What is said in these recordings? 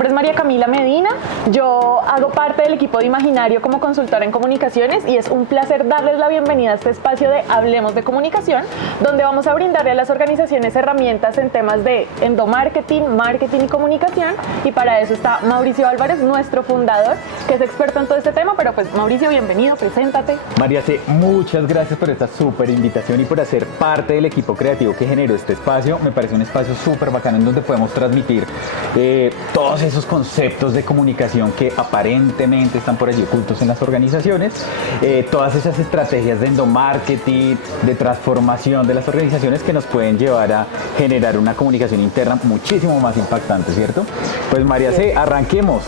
nombre es María Camila Medina, yo hago parte del equipo de Imaginario como consultora en comunicaciones y es un placer darles la bienvenida a este espacio de Hablemos de Comunicación, donde vamos a brindarle a las organizaciones herramientas en temas de endomarketing, marketing y comunicación, y para eso está Mauricio Álvarez, nuestro fundador, que es experto en todo este tema. Pero pues Mauricio, bienvenido, preséntate. María C, muchas gracias por esta súper invitación y por hacer parte del equipo creativo que generó este espacio. Me parece un espacio súper bacano en donde podemos transmitir todos esos conceptos de comunicación que aparentemente están por allí ocultos en las organizaciones, todas esas estrategias de endomarketing, de transformación de las organizaciones que nos pueden llevar a generar una comunicación interna muchísimo más impactante, ¿cierto? Pues María C, arranquemos.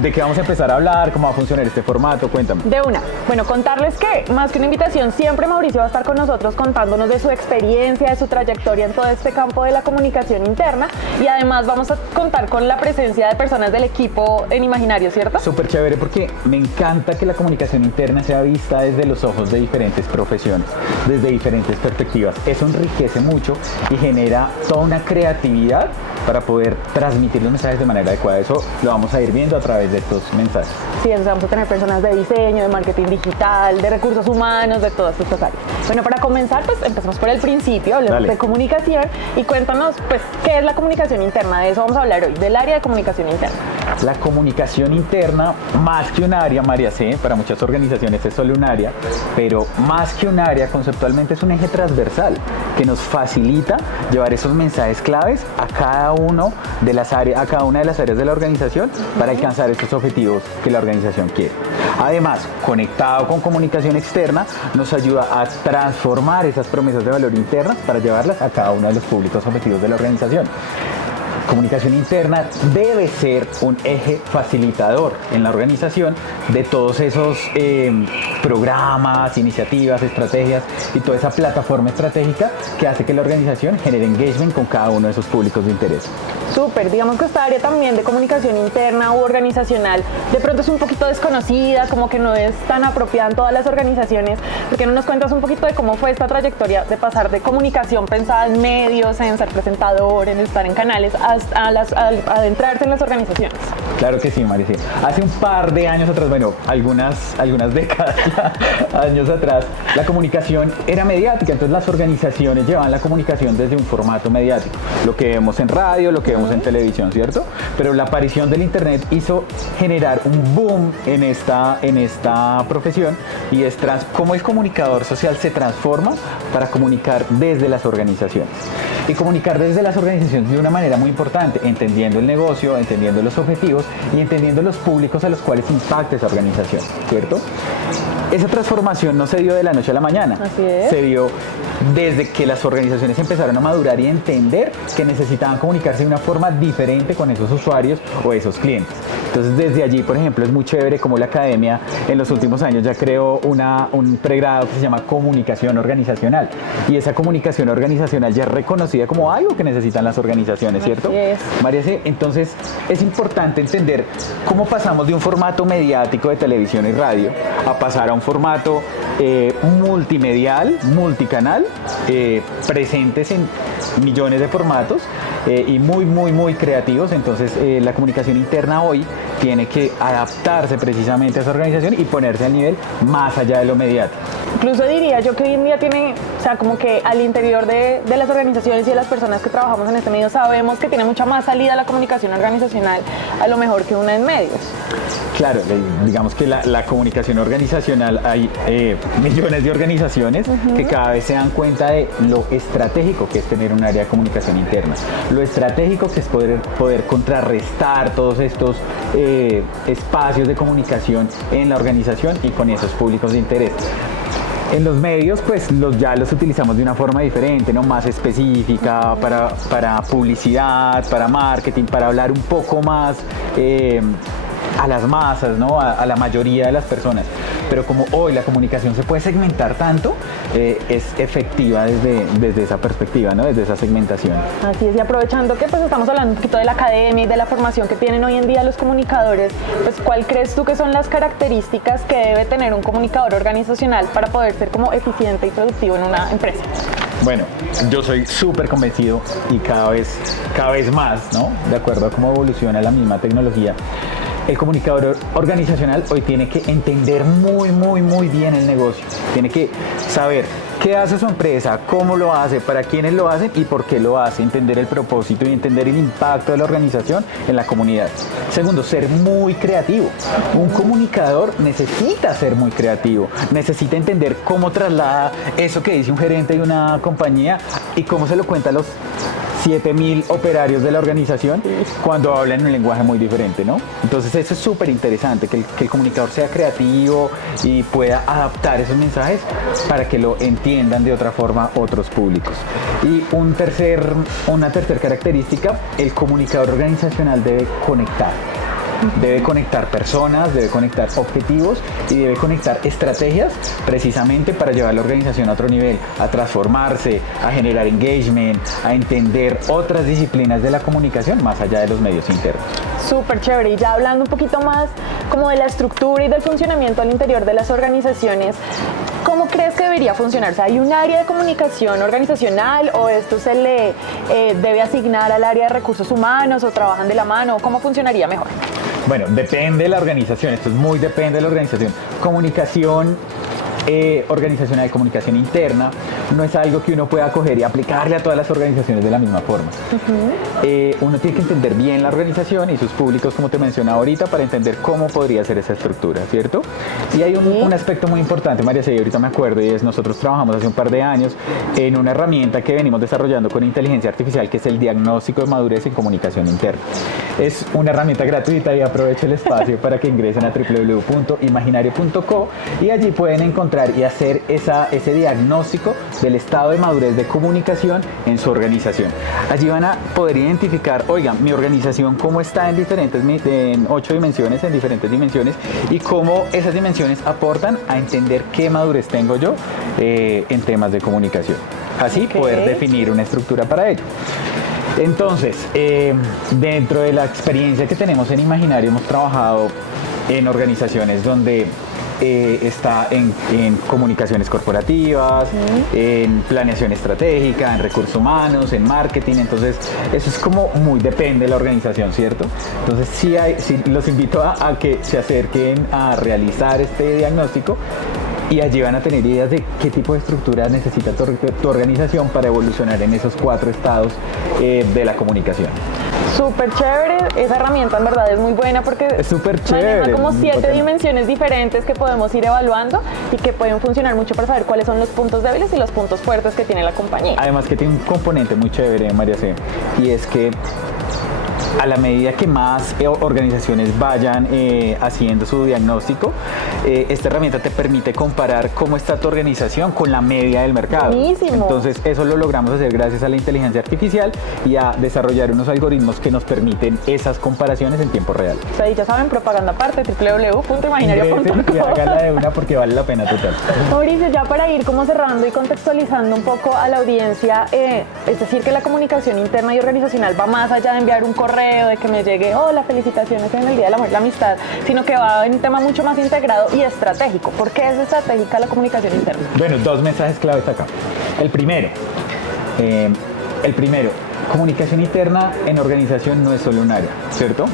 ¿De qué vamos a empezar a hablar? ¿Cómo va a funcionar este formato? Cuéntame. De una. Bueno, contarles que más que una invitación, siempre Mauricio va a estar con nosotros contándonos de su experiencia, de su trayectoria en todo este campo de la comunicación interna, y además vamos a contar con la presencia de personas del equipo en Imaginario, ¿cierto? Súper chévere, porque me encanta que la comunicación interna sea vista desde los ojos de diferentes profesiones, desde diferentes perspectivas. Eso enriquece mucho y genera toda una creatividad para poder transmitir los mensajes de manera adecuada. Eso lo vamos a ir viendo a través de estos mensajes. Sí, entonces vamos a tener personas de diseño, de marketing digital, de recursos humanos, de todas estas áreas. Bueno, para comenzar, pues empezamos por el principio, hablemos de comunicación, y cuéntanos, pues, ¿qué es la comunicación interna? De eso vamos a hablar hoy, del área de comunicación interna. La comunicación interna, más que un área, María C, para muchas organizaciones es solo un área, pero más que un área, conceptualmente es un eje transversal que nos facilita llevar esos mensajes claves a cada una de las áreas de la organización para alcanzar estos objetivos que la organización quiere. Además, conectado con comunicación externa, nos ayuda a transformar esas promesas de valor internas para llevarlas a cada uno de los públicos objetivos de la organización. Comunicación interna debe ser un eje facilitador en la organización de todos esos programas, iniciativas, estrategias y toda esa plataforma estratégica que hace que la organización genere engagement con cada uno de esos públicos de interés. Súper, digamos que esta área también de comunicación interna u organizacional de pronto es un poquito desconocida, como que no es tan apropiada en todas las organizaciones. ¿Por qué no nos cuentas un poquito de cómo fue esta trayectoria de pasar de comunicación pensada en medios, en ser presentador, en estar en canales, a adentrarse en las organizaciones? Claro que sí, María. Hace un par de años atrás, bueno, algunas décadas, años atrás, la comunicación era mediática, entonces las organizaciones llevaban la comunicación desde un formato mediático, lo que vemos en radio, lo que vemos en televisión, ¿cierto? Pero la aparición del internet hizo generar un boom en esta profesión, y es cómo el comunicador social se transforma para comunicar desde las organizaciones. Y comunicar desde las organizaciones de una manera muy importante, entendiendo el negocio, entendiendo los objetivos y entendiendo los públicos a los cuales impacta esa organización, ¿cierto? Esa transformación no se dio de la noche a la mañana. Así es. Se dio desde que las organizaciones empezaron a madurar y entender que necesitaban comunicarse de una forma diferente con esos usuarios o esos clientes. Entonces, desde allí, por ejemplo, es muy chévere como la academia en los últimos años ya creó un pregrado que se llama comunicación organizacional. Y esa comunicación organizacional ya es reconocida como algo que necesitan las organizaciones, ¿cierto? Así es. María C, entonces es importante entender cómo pasamos de un formato mediático de televisión y radio a pasar a un formato multimedial, multicanal, presentes en millones de formatos y muy creativos. Entonces la comunicación interna hoy tiene que adaptarse precisamente a esa organización y ponerse al nivel más allá de lo mediático. Incluso diría yo que hoy en día tiene, o sea, como que al interior de las organizaciones y de las personas que trabajamos en este medio sabemos que tiene mucha más salida la comunicación organizacional a lo mejor que una en medios. Claro, digamos que la comunicación organizacional, hay millones de organizaciones que cada vez se dan cuenta de lo estratégico que es tener un área de comunicación interna, lo estratégico que es poder contrarrestar todos estos espacios de comunicación en la organización y con esos públicos de interés. En los medios, pues ya los utilizamos de una forma diferente, ¿no? Más específica, para publicidad, para marketing, para hablar un poco más a las masas, ¿no? A la mayoría de las personas. Pero como hoy la comunicación se puede segmentar tanto, es efectiva desde esa perspectiva, ¿no? Desde esa segmentación. Así es, y aprovechando que pues estamos hablando un poquito de la academia y de la formación que tienen hoy en día los comunicadores, pues ¿cuál crees tú que son las características que debe tener un comunicador organizacional para poder ser como eficiente y productivo en una empresa? Bueno, yo soy súper convencido y cada vez más, ¿no? De acuerdo a cómo evoluciona la misma tecnología. El comunicador organizacional hoy tiene que entender muy bien el negocio. Tiene que saber qué hace su empresa, cómo lo hace, para quiénes lo hacen y por qué lo hace. Entender el propósito y entender el impacto de la organización en la comunidad. Segundo, ser muy creativo. Un comunicador necesita ser muy creativo. Necesita entender cómo traslada eso que dice un gerente de una compañía y cómo se lo cuenta a los 7.000 operarios de la organización cuando hablan en un lenguaje muy diferente, ¿no? Entonces eso es súper interesante, que el comunicador sea creativo y pueda adaptar esos mensajes para que lo entiendan de otra forma otros públicos. Y una tercera característica, el comunicador organizacional debe conectar. Debe conectar personas, debe conectar objetivos y debe conectar estrategias precisamente para llevar la organización a otro nivel, a transformarse, a generar engagement, a entender otras disciplinas de la comunicación más allá de los medios internos. Súper chévere. Y ya hablando un poquito más como de la estructura y del funcionamiento al interior de las organizaciones, ¿cómo crees que debería funcionar? O sea, ¿hay un área de comunicación organizacional o esto se le debe asignar al área de recursos humanos o trabajan de la mano? ¿Cómo funcionaría mejor? Bueno, depende de la organización, esto es muy depende de la organización. Comunicación organizacional, comunicación interna, no es algo que uno pueda coger y aplicarle a todas las organizaciones de la misma forma. Uno tiene que entender bien la organización y sus públicos, como te mencionaba ahorita, para entender cómo podría ser esa estructura, ¿cierto? Y hay un aspecto muy importante, María C., ahorita me acuerdo, y es nosotros trabajamos hace un par de años en una herramienta que venimos desarrollando con inteligencia artificial, que es el diagnóstico de madurez en comunicación interna. Es una herramienta gratuita y aprovecho el espacio para que ingresen a www.imaginario.co y allí pueden encontrar y hacer ese diagnóstico del estado de madurez de comunicación en su organización. Allí van a poder identificar, oigan, mi organización cómo está en 8 dimensiones, en diferentes dimensiones, y cómo esas dimensiones aportan a entender qué madurez tengo yo en temas de comunicación. Así poder definir una estructura para ello. Entonces, dentro de la experiencia que tenemos en Imaginario, hemos trabajado en organizaciones donde está en comunicaciones corporativas, en planeación estratégica, en recursos humanos, en marketing. Entonces eso es como muy depende de la organización, ¿cierto? Entonces sí los invito a que se acerquen a realizar este diagnóstico y allí van a tener ideas de qué tipo de estructura necesita tu organización para evolucionar en esos 4 estados de la comunicación. Súper chévere, esa herramienta en verdad es muy buena porque es súper chévere, maneja como 7 dimensiones diferentes que podemos ir evaluando y que pueden funcionar mucho para saber cuáles son los puntos débiles y los puntos fuertes que tiene la compañía. Además que tiene un componente muy chévere, María C., y es que a la medida que más organizaciones vayan haciendo su diagnóstico, esta herramienta te permite comparar cómo está tu organización con la media del mercado. Buenísimo. Entonces eso lo logramos hacer gracias a la inteligencia artificial y a desarrollar unos algoritmos que nos permiten esas comparaciones en tiempo real. O sea, ya saben, propaganda aparte, www.imaginario.co. Y háganla de una porque vale la pena total. Mauricio, ya para ir como cerrando y contextualizando un poco a la audiencia, es decir que la comunicación interna y organizacional va más allá de enviar un correo, de que me llegue, hola, felicitaciones en el Día del Amor y la Amistad, sino que va en un tema mucho más integrado y estratégico. ¿Por qué es estratégica la comunicación interna? Bueno, 2 mensajes claves acá. El primero, comunicación interna en organización no es solo un área, ¿cierto?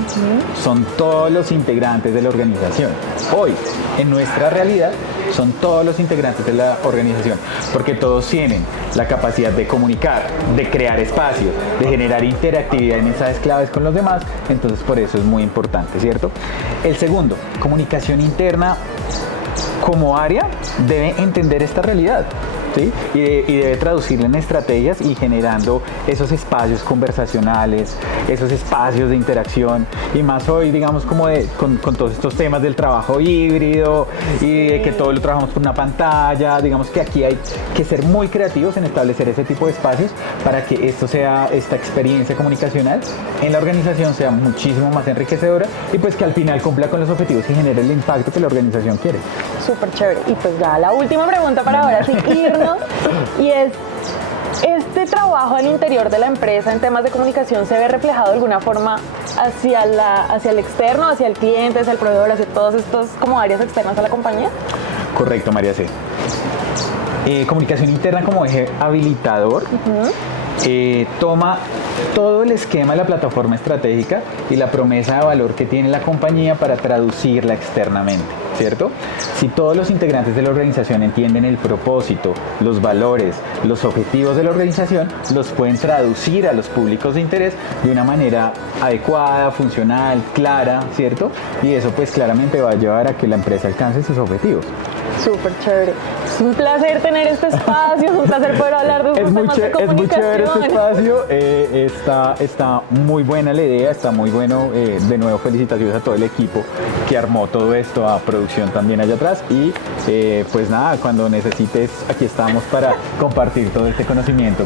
Son todos los integrantes de la organización. Hoy, en nuestra realidad, son todos los integrantes de la organización, porque todos tienen la capacidad de comunicar, de crear espacios, de generar interactividad y mensajes claves con los demás, entonces por eso es muy importante, ¿cierto? El segundo, comunicación interna como área debe entender esta realidad. ¿Sí? Y debe traducirla en estrategias y generando esos espacios conversacionales, esos espacios de interacción, y más hoy, digamos, como con todos estos temas del trabajo híbrido y de que todo lo trabajamos por una pantalla. Digamos que aquí hay que ser muy creativos en establecer ese tipo de espacios para que esta experiencia comunicacional en la organización sea muchísimo más enriquecedora y pues que al final cumpla con los objetivos y genere el impacto que la organización quiere. Súper chévere. Y pues ya la última pregunta para ahora sí irnos, y es, ¿este trabajo al interior de la empresa en temas de comunicación se ve reflejado de alguna forma hacia el externo, hacia el cliente, hacia el proveedor, hacia todos estos como áreas externas a la compañía? Correcto, María C. Comunicación interna como eje habilitador. Toma todo el esquema de la plataforma estratégica y la promesa de valor que tiene la compañía para traducirla externamente, ¿cierto? Si todos los integrantes de la organización entienden el propósito, los valores, los objetivos de la organización, los pueden traducir a los públicos de interés de una manera adecuada, funcional, clara, ¿cierto? Y eso pues claramente va a llevar a que la empresa alcance sus objetivos. Súper chévere. Es un placer tener este espacio, es un placer poder hablar de estos temas de comunicación. Es muy chévere este espacio, está muy buena la idea, está muy bueno. De nuevo, felicitaciones a todo el equipo que armó todo esto, a producción también allá atrás. Y pues nada, cuando necesites, aquí estamos para compartir todo este conocimiento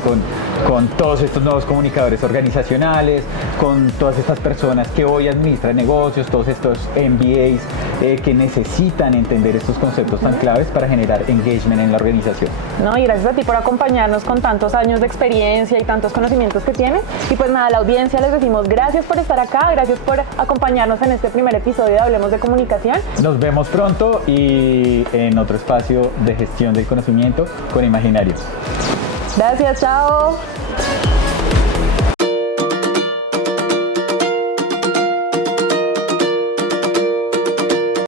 con todos estos nuevos comunicadores organizacionales, con todas estas personas que hoy administran negocios, todos estos MBAs que necesitan entender estos conceptos tan claves para generar engagement en la organización. No, y gracias a ti por acompañarnos con tantos años de experiencia y tantos conocimientos que tienes. Y pues nada, a la audiencia les decimos gracias por estar acá, gracias por acompañarnos en este primer episodio de Hablemos de Comunicación. Nos vemos pronto y en otro espacio de gestión del conocimiento con Imaginario. Gracias, chao.